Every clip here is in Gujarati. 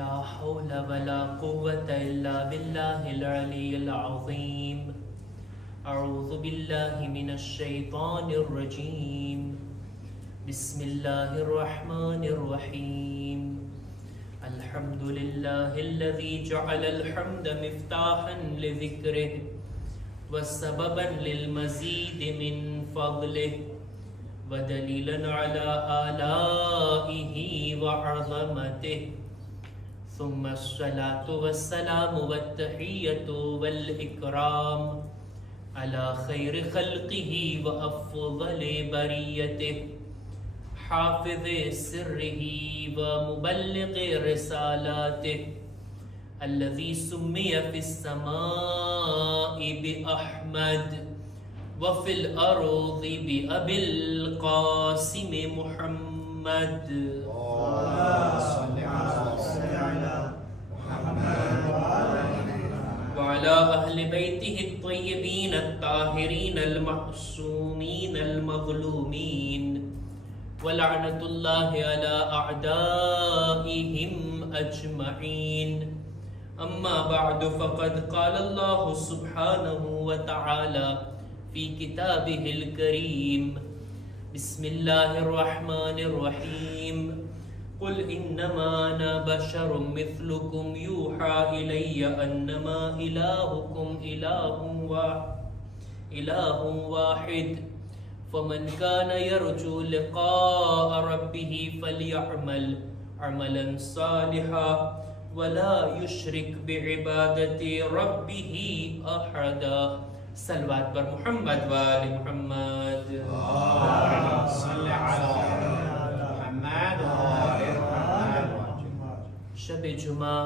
لا حول ولا قوة إلا بالله العلي العظيم. أعوذ بالله من الشيطان الرجيم. بسم الله الرحمن الرحيم. الحمد لله الذي جعل الحمد مفتاحا لذكره وسببا للمزيد من فضله ودليلا على آلائه وعظمته. ثم الصلاة والسلام والتحية والإكرام على خير خلقه وأفضل بريته حافظ سره ومبلغ رسالاته الذي سمي في السماء بأحمد وفي الأرض بأبي القاسم محمد. وعلى أهل بيته الطيبين الطاهرين المعصومين المظلومين ولعنة الله على أعدائهم أجمعين. أما بعد فقد قال الله سبحانه وتعالى في كتابه الكريم. بسم الله الرحمن الرحيم. قل إنما أنا بشر مثلكم يوحى إلي أنما إلهكم إله واحد فمن كان يرجو لقاء ربه فليعمل عملا صالحا ولا يشرك بعبادة ربه أحدا. सलवात पर मोहम्मद वाले मोहम्मद शबे जुमा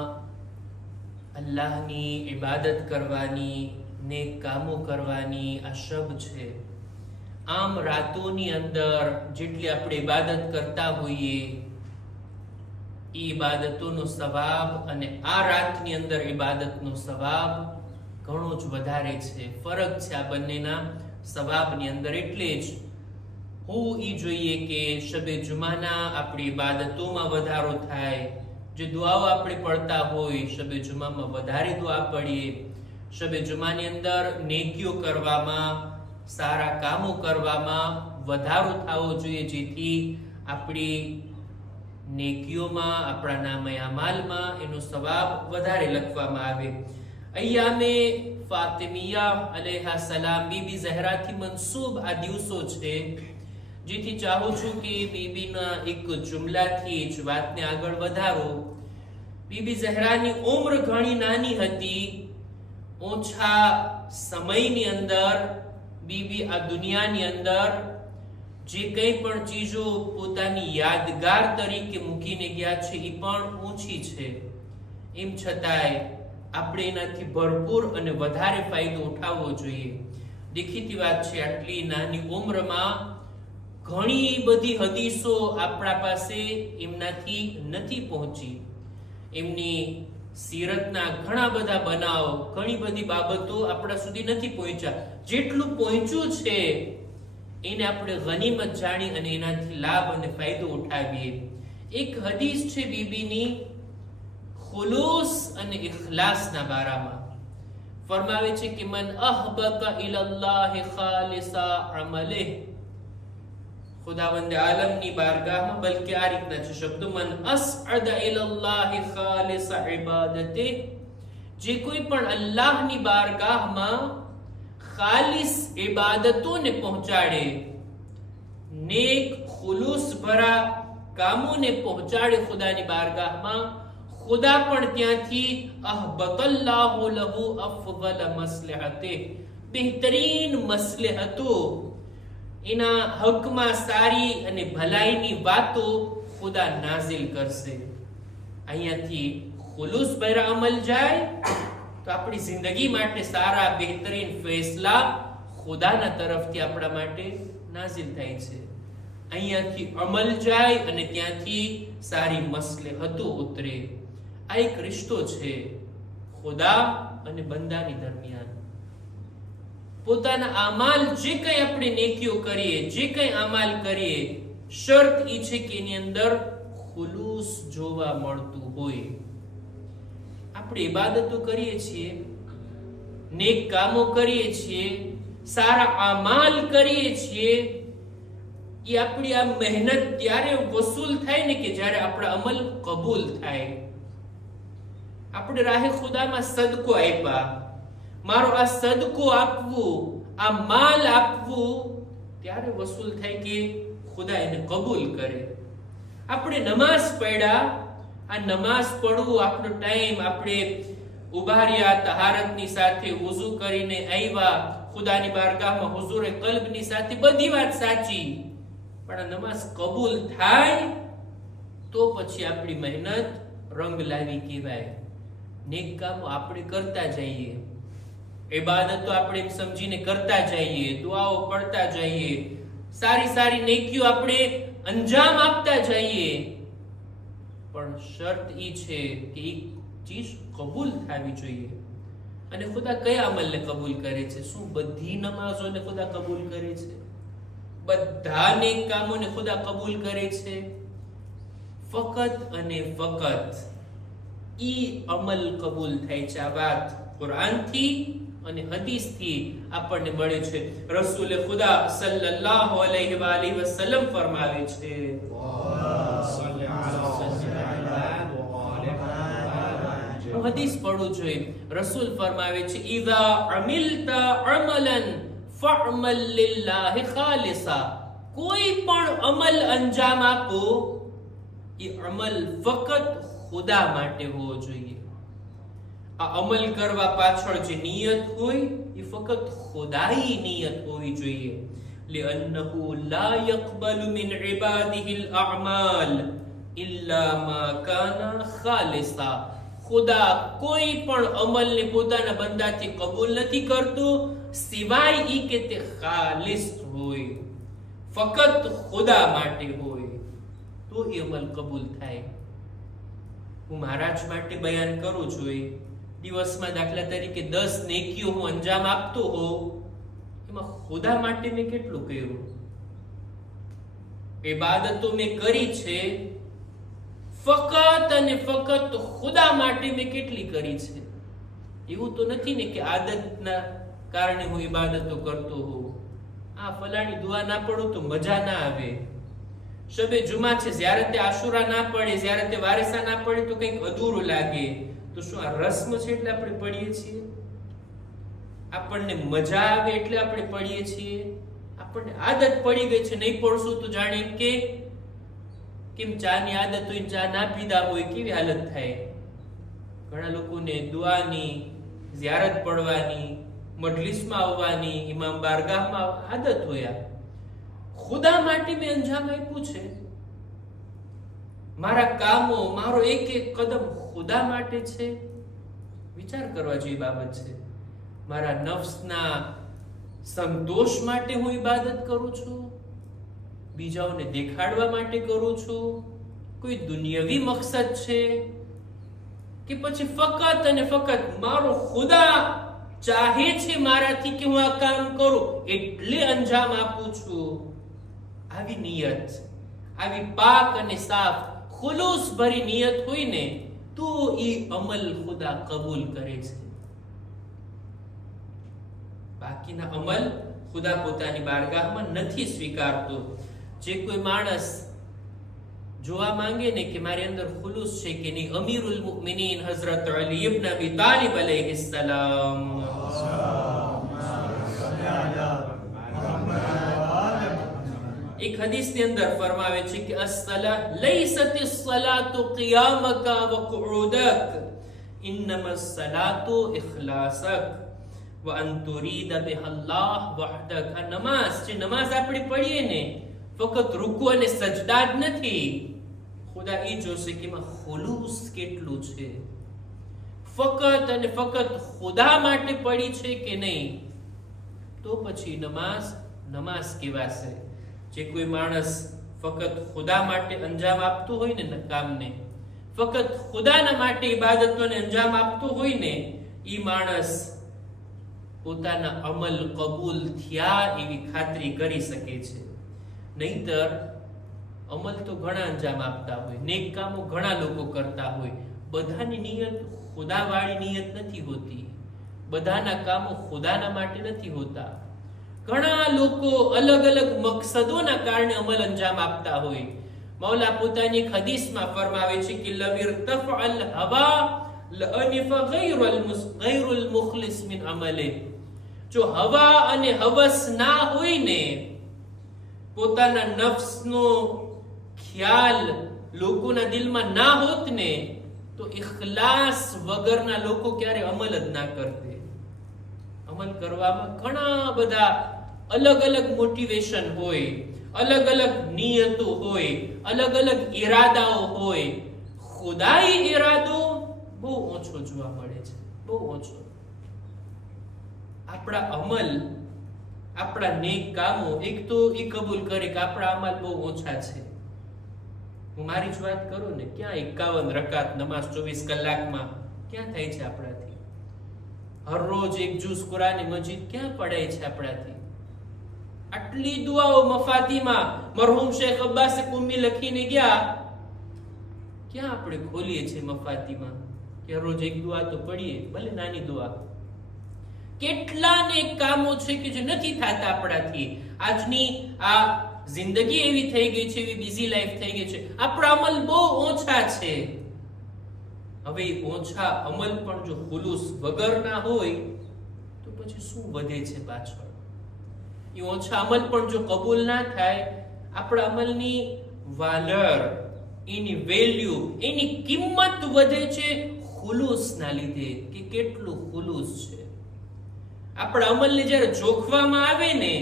अल्लाहनी इबादत करवानी नेक कामो करवानी आ शब छे. आम रातोनी अंदर जेटली आपणे इबादत करता होईए ई इबादतोनो सवाब अने आ रातनी अंदर इबादतनो सवाब ઘણો જ વધારે છે. ફરક છે આ બંનેના સવાબની અંદર. એટલે જ હું ઈ જોઈએ કે શબે જુમાના આપણી ઇબાદતોમાં વધારો થાય. જે દુઆઓ આપણે પડતા હોય શબે જુમામાં વધારે દુઆ પડીએ. શબે જુમાની અંદર નેકીઓ કરવામાં સારા કામો કરવામાં વધારો થવો જોઈએ જેથી આપણી નેકીઓમાં આપણા નામે અમાલમાં એનો સવાબ વધારે લખવામાં આવે. અય્યામે ફાતિમિયા અલૈહા સલામ બીબી ઝહરાથી મનસૂબ આ દિવસો છે જેથી ચાહું છું કે બીબીના એક જુમલાથી જ વાતને આગળ વધારો. બીબી ઝહરાની ઉંમર ઘણી નાની હતી. ઓછા સમયની અંદર બીબી આ દુનિયાની અંદર જે કંઈ પણ ચીજો પોતાની યાદગાર તરીકે મૂકીને ગયા છે એ પણ ઊંચી છે. એમ છતાંય આપણે એનાથી ભરપૂર અને વધારે ફાયદો ઉઠાવવો જોઈએ. દેખીતી વાત છે આટલી નાની ઉંમરમાં ઘણી બધી હદીસો આપણા પાસે એમનાથી નથી પહોંચી. એમની સીરતના ઘણા બધા બનાવ ઘણી બધી બાબતો આપણા સુધી નથી પહોંચ્યા. જેટલું પહોંચ્યું છે એને આપણે ગનીમત જાણી અને એનાથી લાભ અને ફાયદો ઉઠાવીએ. એક હદીસ છે બીબીની ખુલૂસ અને ઇખલાસના બારામાં. ફરમાવે છે કે મન અહબકા ઇલલ્લાહ ખાલિસા અમલિહ. ખુદાવંદ આલમની બારગાહમાં બલકે આ રીતના છે શબ્દો મન અસઅદ ઇલલ્લાહ ખાલિસા ઇબાદતિહ. જે કોઈ પણ અલ્લાહની બારગાહમાં ખાલિસ ઇબાદતોને પહોંચાડે નેક ખુલૂસ ભરા કામોને પહોંચાડે ખુદાની બારગાહમાં ખુદા પણ ત્યાંથી અહબતલ્લાહુ લહુ અફદલ મસ્લહતે બહેતરીન મસ્લહતો એના હકમાં સારી અને ભલાઈની વાતો ખુદા નાઝિલ કરશે. અહીંયાથી ખુલૂસ ભરા અમલ જાય તો આપણી જિંદગી માટે સારા બહેતરીન ફેસલા ખુદાના તરફથી આપણા માટે નાઝિલ થાય છે. અહીંયાથી અમલ જાય અને ત્યાંથી સારી મસ્લહતો ઉતરે. આ એક રિશ્તો છે ખુદા અને બંદાની દરમિયાન. પોતાના અમાલ જે કંઈ આપણે નેકીઓ કરીએ જે કંઈ અમાલ કરીએ શરત ઈ છે કે એની અંદર ખુલૂસ જોવા મળતું હોય. આપણે ઇબાદતો કરીએ છીએ, નેક કામો કરીએ છીએ, સારા અમાલ કરીએ છીએ, એ આપણી આ મહેનત ત્યારે વસૂલ થાય ને કે જ્યારે આપણા અમલ કબૂલ થાય. આપણે રાહે ખુદામાં સદકો આપ્યા, મારો આ સદકો આપવું, આ માલ આપવું, ત્યારે વસૂલ થાય કે ખુદા એને કબૂલ કરે. આપણે નમાઝ પડ્યા, આ નમાઝ પડવું આપણો ટાઈમ, આપણે ઉભા રહ્યા તહારતની સાથે, wuzu કરીને આવ્યા ખુદાની બારગાહમાં હુઝુરે કલ્બની સાથે, બધી વાત સાચી, પણ નમાઝ કબૂલ થાય તો પછી આપણી મહેનત રંગ લાવી કહેવાય. નેક કામો આપણે કરતા જઈએ, ઇબાદતો આપણે એમ સમજીને કરતા જઈએ, દુઆઓ પડતા જઈએ, સારી સારી નેકીઓ આપણે અંજામ આપતા જઈએ, પણ શરત ઈ છે કે એક ચીજ કબૂલ થવી જોઈએ. અને ખુદા કયા અમલને કબૂલ કરે છે? શું બધી નમાઝોને ખુદા કબૂલ કરે છે? બધા નેક કામોને ખુદા કબૂલ કરે છે? ફકત અને ફકત ઈ અમલ કબૂલ થાય છે. આ વાત કુરાનથી અને હદીસથી આપણને મળે છે. રસૂલે ખુદા સલ્લલ્લાહુ અલૈહિ વસલ્લમ ફરમાવે છે, હદીસ પડવું જોઈએ. રસૂલ ફરમાવે છે, ઇઝા અમિલતા અમલન ફઅમલ લિલ્લાહિ ખાલિસા. કોઈ પણ અમલ અંજામ આપો, એ અમલ ફક્ત ખુદા માટે હોવો જોઈએ. આ અમલ કરવા પાછળ જે નિયત હોય એ ફક્ત ખુદાઈ નિયત હોવી જોઈએ. લિઅન્નહુ લા યક્બલુ મિન ઇબાદિહિલ અઅમાલ ઇલ્લા મા કાના ખાલિસા. ખુદા કોઈ પણ અમલને પોતાના બંદાથી કબૂલ નથી કરતો સિવાય ઈ કે તે ખાલિસ હોય, ફક્ત ખુદા માટે હોય, તો એ અમલ કબૂલ થાય. હું મારા જ માટે બયાન કરું છું, દિવસમાં દાખલા તરીકે 10 નેકીઓ હું અંજામ આપતો હોઉં, એમાં ખુદા માટે મેં કેટલું કર્યું? ઇબાદતો મેં કરી છે, ફકત અને ફકત ખુદા માટે મેં કેટલી કરી છે? એવું તો નથી ને કે આદતના કારણે હું ઇબાદતો કરતો હોઉં. આ ફલાણી દુઆ ના પડું તો મજા ના આવે, શબે જુમા છે, ઝિયારતે આશુરા ના પડે, ઝિયારતે વારિસા ના પડે તો કંઈક અધૂરું લાગે. તો શું આ રસ્મ છે એટલે આપણે પડીએ છીએ? આપણને મજા આવે એટલે આપણે પડીએ છીએ? આપણને આદત પડી ગઈ છે, નહીં પડશું તો જાણે કે કેમ ચાની આદત હોય, ચા ના પીધા હોય કેવી હાલત થાય. ઘણા લોકોને દુઆની, ઝિયારત પડવાની, મજલિસમાં આવવાની, ઇમામ બારગાહમાં આદત હોય. ખુદા માટે મેં અંજામ આપ્યું છે. મારા કામો, મારો એક એક કદમ ખુદા માટે છે. વિચાર કરવા જેવી બાબત છે. મારા નફ્સના સંતોષ માટે હું ઇબાદત કરું છું, બીજાઓને દેખાડવા માટે કરું છું, કોઈ દુનિયાવી મકસદ છે, કે પછી ફકત અને ફકત મારો ખુદા ચાહે છે મારાથી કે હું આ કામ કરું એટલે અંજામ આપું છું? આવી નિયત, આવી પાક અને સાફ ખુલૂસ ભરી નિયત હોય ને તો એ અમલ ખુદા કબૂલ કરે છે. બાકીના અમલ ખુદા પોતાની બારગાહમાં નથી સ્વીકારતો. જે કોઈ માણસ જોવા માંગે ને કે મારી અંદર ખુલૂસ છે કે નહીં, અમીરુલ મુમિનીન હઝરત અલી ઇબ્ન અબી તાલિબ અલૈહિસ સલામ એક હદીસની અંદર ફરમાવે છે કે અસ-સલાત લૈસતિસ સલાતુ કિયામકા વ કુઉદક ઇન્નમસ સલાતુ ઇખલાસક વ અનતુરીદ બિહલ્લાહ વહદક. આ નમાઝ છે, નમાઝ આપણે પઢીએ ને ફક્ત રૂકુ અને સજદા જ નથી. ખુદા એ જોશે કે એમાં ખુલૂસ કેટલું છે, ફક્ત અને ફક્ત ખુદા માટે પડી છે કે નહીં, તો પછી નમાઝ કહેવાશે. જે કોઈ માણસ ફક્ત ખુદા માટે અંજામ આપતો હોય ને કામને, ફક્ત ખુદાના માટે ઇબાદતોને અંજામ આપતો હોય ને, એ માણસ પોતાના અમલ કબૂલ થયા એવી ખાતરી કરી શકે છે. નહીતર અમલ તો ઘણા અંજામ આપતા હોય, નેક કામો ઘણા લોકો કરતા હોય, બધાની નિયત ખુદાવાળી નિયત નથી હોતી. બધાના કામો ખુદાના માટે નથી હોતા. ઘણા લોકો અલગ અલગ મકસદોના કારણે અમલ અંજામ આપતા હોય. મૌલા પોતાની એક હદીસમાં ફરમાવે છે કે લવિર તફઅલ હવા લઅનિફ ગૈરુલ મુખલિસ મિન અમલે. જો હવા અને હવસ ના હોય ને, પોતાના નફ્સનો ખ્યાલ લોકોના દિલમાં ના હોત ને, તો ઇખલાસ વગરના લોકો ક્યારે અમલ જ ના કરતે. અમલ કરવામાં ઘણા બધા અલગ અલગ મોટિવેશન હોય, અલગ અલગ નિયતો હોય, અલગ અલગ ઈરાદાઓ હોય. ખુદાઈ ઈરાદો બહુ ઓછો જોવા મળે છે, બહુ ઓછો. આપણા અમલ, આપણા નેક કામો, એક તો એ કબૂલ કરે કે આપણા અમલ બહુ ઓછા છે. હું મારી જ વાત કરું ને, ક્યાં 51 રકાત નમાઝ 24 કલાકમાં ક્યાં થાય છે આપણાથી? હર રોજ એક જુઝ કુરાન મજીદ ક્યાં પડાય છે આપણાથી? આટલી દુઆઓ મફાતીમાં મરહુમ શેખ અબ્બાસ કુમી લખીને ગયા, ક્યાં આપણે ખોલીએ છીએ મફાતીમાં કે રોજ એક દુઆ તો પડીએ, ભલે નાની દુઆ. કેટલા ને કામો છે કે જે નથી થતા આપણાથી. આજની આ જિંદગી એવી થઈ ગઈ છે, એવી બિઝી લાઈફ થઈ ગઈ છે, આપણા અમલ બહુ ઓછા છે. હવે ઓછા અમલ પણ જો ખુલૂસ વગરના હોય તો પછી શું વધે છે પાછળ? એ ઓછા અમલ પણ જો કબૂલ ના થાય, આપણા અમલની વાલર, એની વેલ્યુ, એની કિંમત વધે છે ખુલૂસના લીધે કે કેટલું ખુલૂસ છે. આપણા અમલને જ્યારે જોખવામાં આવે ને,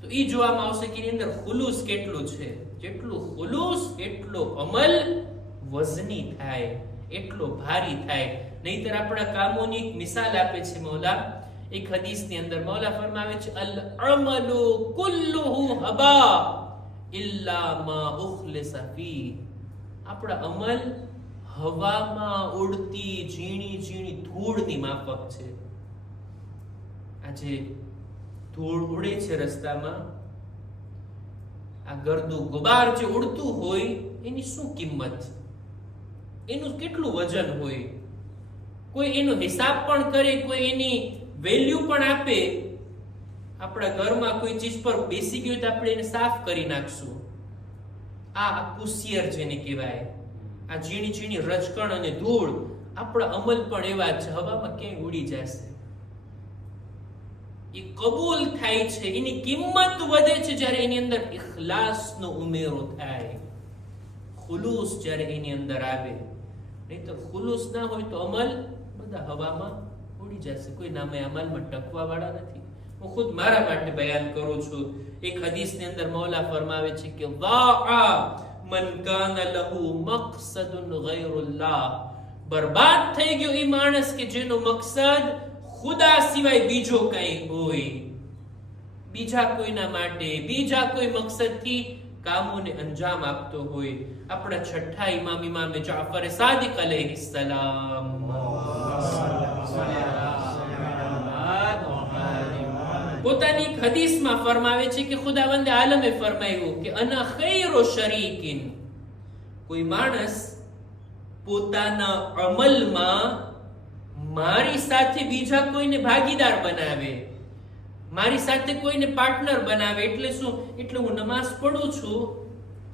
તો એ જોવામાં આવશે કે એની અંદર ખુલૂસ કેટલું છે. જેટલું ખુલૂસ એટલો અમલ વજની થાય, એટલો ભારી થાય. નહીતર આપણા કામોની એક મિસાલ આપે છે મૌલા એક હદીસની અંદર. મૌલા ફરમાવે છે અલ અમલુ કુલ્લુહુ હબા ઇલ્લા મા ઉખલિસા ફી. આપણા અમલ હવામાં ઉડતી ઝીણી ઝીણી ધૂળની માફક છે. આજે ધૂળ ઉડે છે રસ્તામાં, આ ગરદુ ગુબાર જે ઉડતું હોય એની શું કિંમત, એનું કેટલું વજન હોય? કોઈ એનો હિસાબ પણ કરે, કોઈ એની વેલ્યુ પણ આપે. આપણા ઘરમાં કોઈ ચીજ પર બેસી ગયું તો આપણે એને સાફ કરી નાખશું. આ કુસિયર જેને કહેવાય, આ ઝીણી ઝીણી રજકણ અને ધૂળ, આપણા અમલ પણ એવા છે, હવામાં ક્યાંય ઉડી જશે. એ કબૂલ થાય છે, એની કિંમત વધે છે જ્યારે એની અંદર ઇખલાસનો ઉમેરો થાય, ખુલૂસ જ્યારે એની અંદર આવે. નહીં તો ખુલૂસ ના હોય તો અમલ બધા હવામાં ઉડી જશે. કોઈ નામે અમલમાં ટકવા વાળા નથી. હું ખુદ મારા માટે બયાન કરું છું. એક હદીસની અંદર મૌલા ફરમાવે છે કે વાઆ મન કાન લહુ મકસદુન ગૈરુલ્લાહ. બરબાદ થઈ ગયો એ માણસ કે જેનો મકસદ ખુદા સિવાય બીજો કઈ હોય, બીજા કોઈના માટે, બીજા કોઈ મકસદથી કામોને અંજામ આપતો હોય. આપણા છઠ્ઠા ઇમામ ઇમામ જાફર સાદિક અલૈહિસ્સલામ પોતાની એક હદીસમાં ફરમાવે છે કે ખુદાવંદે આલમે ફરમાયું કે અના ખૈરુ શરીકિન. કોઈ માણસ પોતાના અમલમાં મારી સાથે બીજા કોઈને ભાગીદાર બનાવે, મારી સાથે કોઈને પાર્ટનર બનાવે. એટલે શું? એટલે હું નમાઝ પઢું છું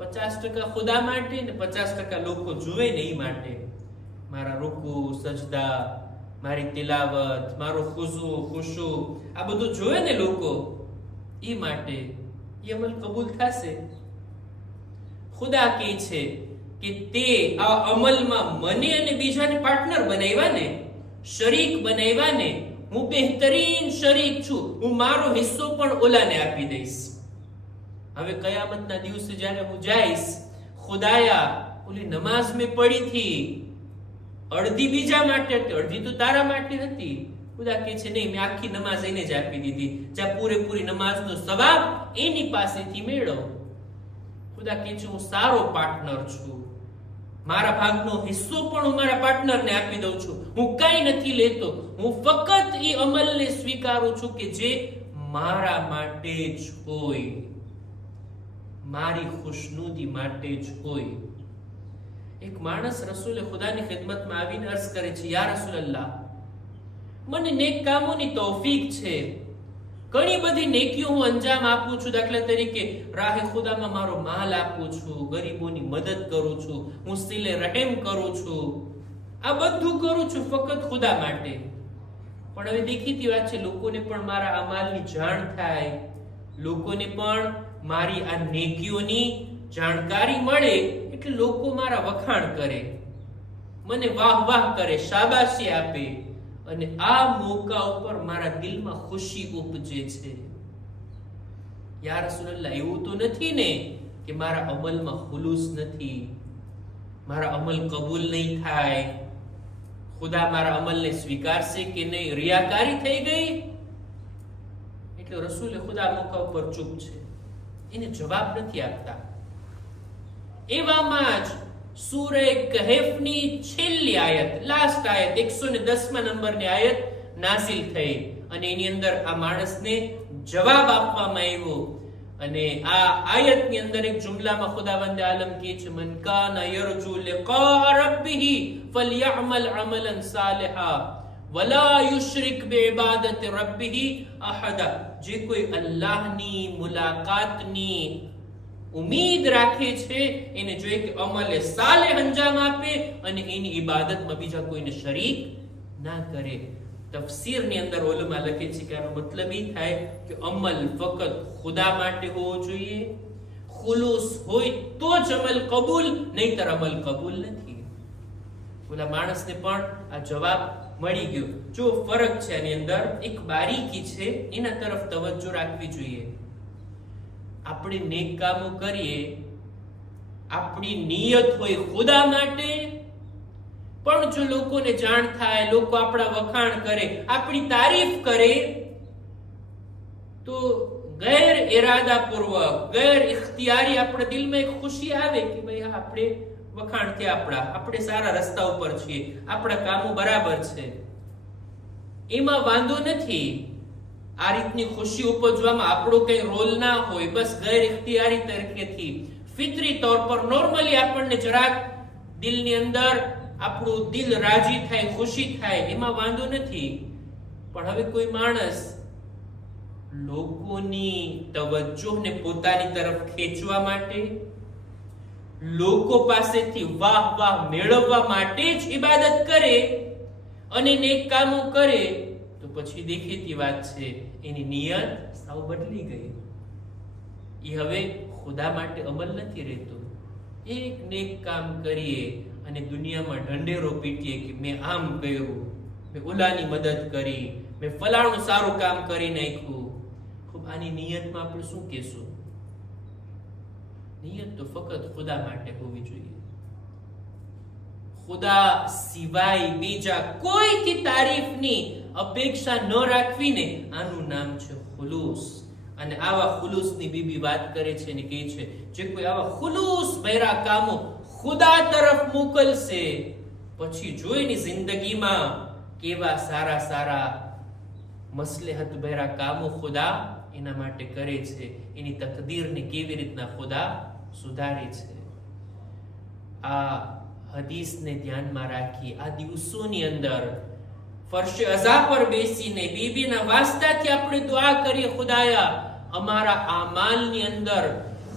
50% ખુદા માટે ને 50% લોકો જુએ ને એ માટે. મારા રૂકુ, સજદા, મારી તિલાવત, મારો ખુશુ, આ બધું જોવે ને લોકો, એ માટે એ અમલ કબૂલ થશે. ખુદા કહે છે કે તે આ અમલમાં મને અને બીજાને પાર્ટનર બનાવ્યા ને, શરીક બનાવ્યા ને, હું બહેતરીન શરીક છું, હું મારો હિસ્સો પણ ઓલાને આપી દઈશ. હવે કયામતના દિવસે જ્યારે હું જઈશ, ખુદાયા ઓલી નમાઝ મેં પડી થી, અડધી બીજા માટે હતી, અડધી તો તારા માટે હતી. ખુદા કહે છે નહીં, મેં આખી નમાઝ એને જ આપી દીધી. જ્યાં પૂરેપૂરી નમાઝનો સવાબ એની પાસેથી મેળવ. ખુદા કહે છે હું સારો પાર્ટનર છું, મારા ભાગનો હિસ્સો પણ હું મારા પાર્ટનરને આપી દઉં છું. હું કઈ નથી લેતો, હું ફક્ત એ અમલને સ્વીકારું છું કે જે મારા માટે જ હોય, મારી ખુશનુદી માટે જ હોય. એક માણસ રસૂલે ખુદાની ખિદમતમાં આવીને અર્ઝ કરે છે, યા રસૂલલ્લાહ, મને નેક કામોની તૌફીક છે, ઘણી બધી નેકીઓ હું અંજામ આપું છું, દાખલા તરીકે રાહે ખુદામાં મારો માલ આપું છું, ગરીબોની મદદ કરું છું, હું સિલે રહેમ કરું છું, આ બધું કરું છું ફક્ત ખુદા માટે. પણ હવે દેખીતી વાત છે, લોકોને પણ મારા અમાલની જાણ થાય, લોકોને પણ મારી આ નેકીઓની જાણકારી મળે, એટલે લોકો મારા વખાણ કરે, મને વાહ વાહ કરે, શાબાશી આપે, અને આ મોકા ઉપર મારા દિલમાં ખુશી ઉપજે છે. યા રસૂલલ્લાહ, એવું તો નથી ને કે મારા અમલમાં ખુલૂસ નથી, મારા અમલ કબૂલ નહીં થાય, ખુદા મારા અમલને સ્વીકારશે કે નહીં, રિયાકારી થઈ ગઈ? એટલે રસૂલે ખુદા મોકા ઉપર ચૂપ છે, એને જવાબ નથી આપતા. એવામાં જ સૂરે કહેફની છેલ્લી આયત, લાસ્ટ આયત 110મા નંબરની આયત નાઝિલ થઈ, અને એની અંદર આ માણસને જવાબ આપવામાં આવ્યો. અને આ આયતની અંદર એક જુમલામાં ખુદાવંદ આલમ કહે છે, મન કાના યરજુ લિકા રબ્બિહ ફલયઅમલ અમલન સાલિહા વલા યુશરિક બિઇબાદતિ રબ્બિહ અહદા. જે કોઈ અલ્લાહની મુલાકાતની ઉમ્મીદ રાખે છે, એને જોઈએ કે અમલે સાલે અંજામ આપે અને એની ઇબાદતમાં બીજા કોઈને શરીક ના કરે. તફસીરની અંદર ઓલમા લખે છે કે આનો મતલબ એ થાય કે અમલ ફક્ત ખુદા માટે હોવો જોઈએ, ખુલૂસ હોય તો જ અમલ કબૂલ, નહીતર અમલ કબૂલ નથી. ઓલા માણસને પણ આ જવાબ મળી ગયો. જો ફરક છે આની અંદર, એક બારીકી છે, એના તરફ તવજ્જો રાખવી જોઈએ. આપણે નેક કામો કરીએ, આપણી નિયત હોય ખુદા માટે, પણ જો લોકોને જાણ થાય, લોકો આપણા વખાણ કરે, આપણી તારીફ કરે, તો ગેર ઇરાદા પૂર્વક, ગેર ઇખ્તિયારી આપણા દિલમાં એક ખુશી આવે કે ભાઈ આપણે વખાણ થયા, આપણે સારા રસ્તા ઉપર છીએ, આપણા કામો બરાબર છે, એમાં વાંધો નથી. આ રીતની ખુશી ઉપજવામાં આપણો કઈ રોલ ના હોય, બસ ગેર ઇખ્તિયારી તરીકેથી ફિતરી તौर પર નોર્મલી આપણને જરાક દિલની અંદર આપણું દિલ રાજી થાય, ખુશી થાય, એમાં વાંધો નથી. પણ હવે કોઈ માણસ લોકોની તવજ્જોને પોતાની તરફ ખેંચવા માટે, લોકો પાસેથી વાહ વાહ મેળવવા માટે જ ઇબાદત કરે અને નેક કામો કરે, તો પછી દેખીતી વાત છે એની નિયત સાવ બદલી ગઈ. એ હવે ખુદા માટે અમલ નથી રહેતો. એક નેક કામ કરીએ અને દુનિયામાં ઢંઢેરો પીટીએ કે મેં આમ કર્યું, મેં ઓલાની મદદ કરી, મેં ફલાણું સારું કામ કરી નાખ્યું. ખૂબ આની નિયતમાં આપણે શું કહેશું? નિયત તો ફક્ત ખુદા માટે હોવી જોઈએ. ખુદા સિવાય બીજા કોઈથી તારીફની અપેક્ષા ન રાખવીને આનું નામ છે ખુલૂસ. અને આવા ખુલૂસની બીબી વાત કરે છે અને કહે છે, જે કોઈ આવા ખુલૂસ ભર્યા કામો ખુદા તરફ મોકલશે, પછી જોઈની જિંદગીમાં કેવા સારા સારા મસલહત ભર્યા કામો ખુદા એના માટે કરે છે, એની તકદીરને કેવી રીતના ખુદા સુધારે છે. આ હદીસને ધ્યાનમાં રાખી આ દિવસોની અંદર ફરશે અઝા પર બેસીને બીબીના વાસ્તાથી આપણે દુઆ કરીએ, ખુદાયા અમારા આમાલની અંદર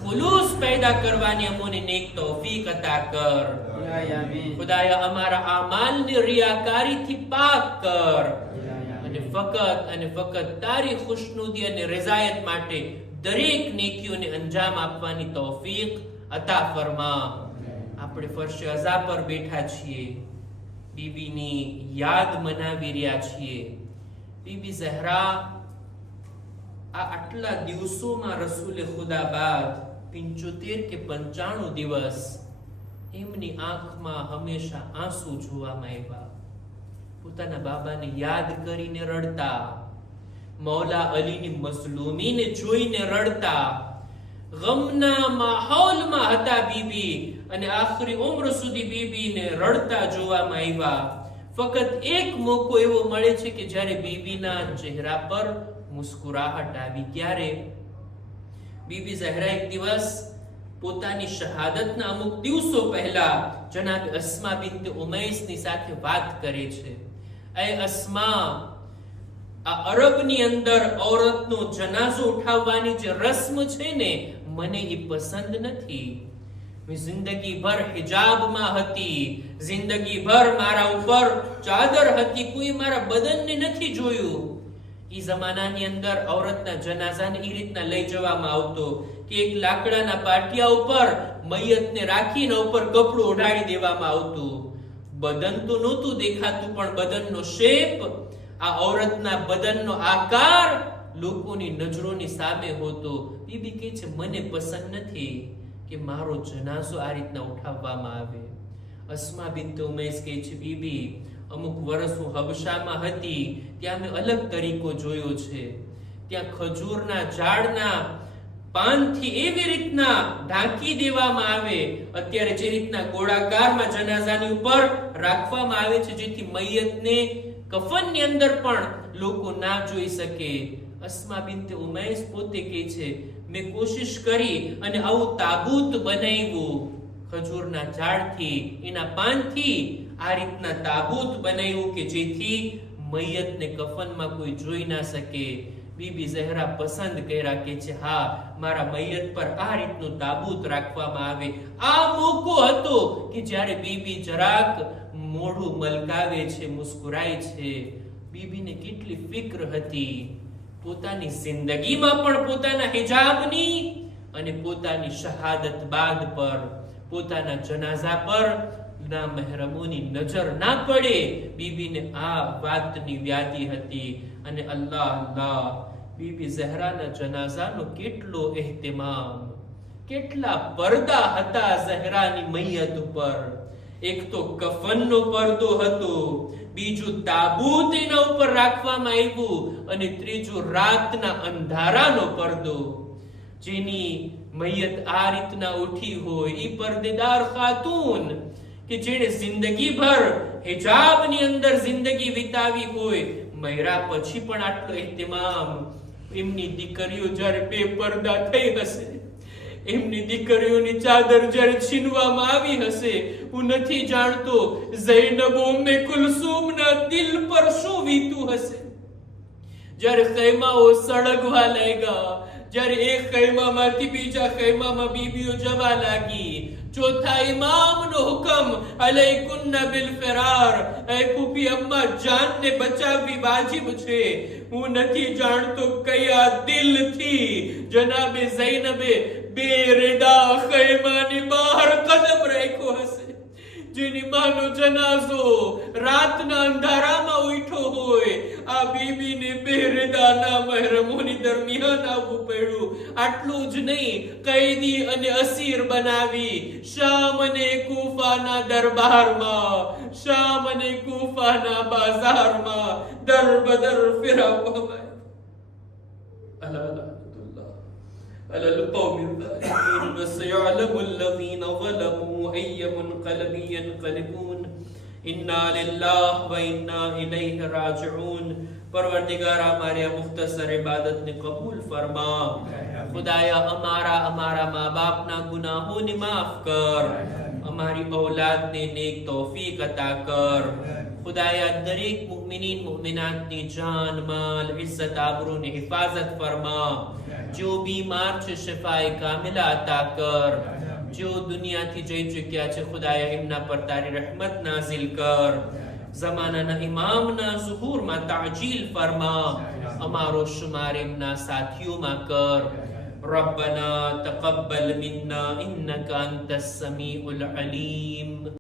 ખુલૂસ પેદા કરવાની અમને નેક તૌફીક અતા કર. ખુદાયા અમારા આમાલને રિયાકારીથી પાક કર અને ફક્ત તારી ખુશનુદી અને રઝાયત માટે દરેક નેકીઓને અંજામ આપવાની તૌફીક અતા ફરમા. આપણે ફરશે અઝા પર બેઠા છીએ, બીબીની યાદ મનાવી રહ્યા છીએ. બીબી ઝહરા આ આટલા દિવસોમાં રસૂલે ખુદા બાદ 75 કે 95 દિવસ એમની આંખમાં હંમેશા આંસુ જોવામાં આવ્યા. પોતાના બાબાને યાદ કરીને રડતા, મૌલા અલીની મઝલૂમીને જોઈને રડતા, ગમના માહોલમાં હતા બીબી, અને આખરી ઉમ્ર સુધી બીબીને રડતા જોવામાં આવ્યા. ફક્ત એક મોકો એવો મળે છે કે જ્યારે બીબીના ચહેરા પર મુસ્કુરાહટ આવી. ત્યારે બીબી ઝહરા એક દિવસ પોતાની શહાદતના અમુક દિવસો પહેલા જનાબ અસ્મા બિન્ટ ઉમૈસની સાથે વાત કરે છે. એ અસ્મા, આ અરબની અંદર ઔરતનો જનાઝો ઉઠાવવાની જે રસ્મ છે ને, મને એ પસંદ નથી. જિંદગી ભર હિજાબમાં હતી, જિંદગી ભર મારા ઉપર ચાદર હતી, કોઈ મારા બદનને નથી જોયું. ઈ જમાનાની અંદર ઔરતના જનાઝાને ઈ રીતના લઈ જવામાં આવતો કે એક લાકડાના પાટિયા ઉપર મયતને રાખીને ઉપર કપડું ઓઢાડી દેવામાં આવતું. બદન તો નહોતું દેખાતું, પણ બદનનો શેપ, આ ઔરતના બદનનો આકાર લોકોની નજરોની સામે હોતો. બીબી કહે છે, મને પસંદ નથી કે મારો જનાઝો આ રીતના ઉઠાવવામાં આવે. અસ્મા બિન્ટ ઉમૈસ કહે છે, બીબી, અમુક વર્ષ હું હબશામાં હતી, ત્યાં મેં અલગ તરીકો જોયો છે. ત્યાં ખજૂરના ઝાડના પાનથી એવી રીતના ઢાંકી દેવામાં આવે, અત્યારે જે રીતના ગોળાકારમાં જનાઝાની ઉપર રાખવામાં આવે છે, જેથી મયતને કફનની અંદર પણ લોકો ના જોઈ શકે. અસ્મા બિન્ટ ઉમૈસ પોતે કહે છે, મેં કોશિશ કરી અને આવું તાબૂત બનાવ્યું. ખજૂરના ઝાડથી, એના પાનથી આ રીતના તાબૂત બનાવ્યું કે જેથી મયતને કફનમાં કોઈ જોઈ ના શકે. બીબી ઝહરા પસંદ કર્યા કે છે, હા, મારા મયત પર આ રીતનું તાબૂત રાખવામાં આવે. આ મોકો હતો કે જ્યારે બીબી જરાક મોઢું મલકાવે છે, મુસ્કુરાય છે. બીબીને કેટલી ફિક્ર હતી પોતાની જિંદગીમાં પણ પોતાના હિજાબની, અને પોતાની શહાદત બાદ પર પોતાના જનાઝા પર ના મહેરમોની નજર ના પડે. બીબીને આ વાતની વ્યાધિ હતી. અને અલ્લાહ, બીબી ઝહરાના જનાઝાનો કેટલો ehtimam, કેટલા પડદા હતા ઝહરાની મૈયત ઉપર. એક તો કફનનો પડદો હતો, બીજું તાબૂત એના ઉપર રાખવામાં આવ્યું, અને ત્રીજું રાતના અંધારાનો પડદો. જેની મૈયત આ રીતના ઉઠી હોય, ઈ પરદેદાર ખાતુન કે જેણે જિંદગી ભર હિજાબની અંદર જિંદગી વિતાવી હોય, મયરા પછી પણ આટલો ehtimam. એમની દીકરીઓ જ્યારે બેપરદા થઈ હશે, એમની દીકરીઓની ચાદર જ્યારે છીનવામાં આવી હશે, હું નથી જાણતો ઝૈનબ ઉમ્મે કુલસુમના દિલ પર શું વીતું હશે. જ્યારે ખૈમાઓ સળગવા લાગ્યા, જ્યારે એક ખૈમામાંથી બીજા ખૈમામાં બીબીઓ જવા લાગી, ચોથા ઇમામનો હુકમ, અલૈકુન્ના બિલ ફિરાર, એ ફૂફી અમ્મા, જાનને બચાવવી વાજિબ છે. હું નથી જાણતો કયા દિલથી જનાબે ઝૈનબે બેરડા ખૈમાની બહાર કદમ રાખ્યો હશે. જેની માનો જનાઝો રાતના અંધારામાં ઉઠ્યો હોય, આ બીબીને બેરદાના મહેરમોની દરમિયાન આવવું પડ્યું. આટલું જ નહીં, કૈદી અને અસીર બનાવી શામ અને કૂફાના દરબારમાં, શામ અને કૂફાના બાજારમાં દર બદર ફેરવવામાં. على القوم الظالمين وسيعلم الذين ظلموا أي منقلب ينقلبون إنا لله وإنا إليه راجعون. परवरदिगार हमारे मुख्तसर इबादत ने कबूल फरमा. खुदाया हमारा माँ बाप ना गुनाहों ने माफ कर, हमारी औलाद ने नेक तौफीक अता कर. खुदाया दरेक मुमिनीन मुमिनात ની જાન માલ ઇज्जत આબરૂ ની હિફાજત ફરમા. जो बीमार છે શિફાએ કામિલા અતા કર. जो દુનિયાથી જઈ ચૂક્યા છે ખુદાયા એમના પર તારી રહેમત નાઝિલ કર. ज़मानाना इमामना ज़ुहूરમાં તાજીલ ફરમા. અમારો શુમાર એમના સાથીઓમાં કર. ربنا تقبل منا إنك أنت السميع العليم.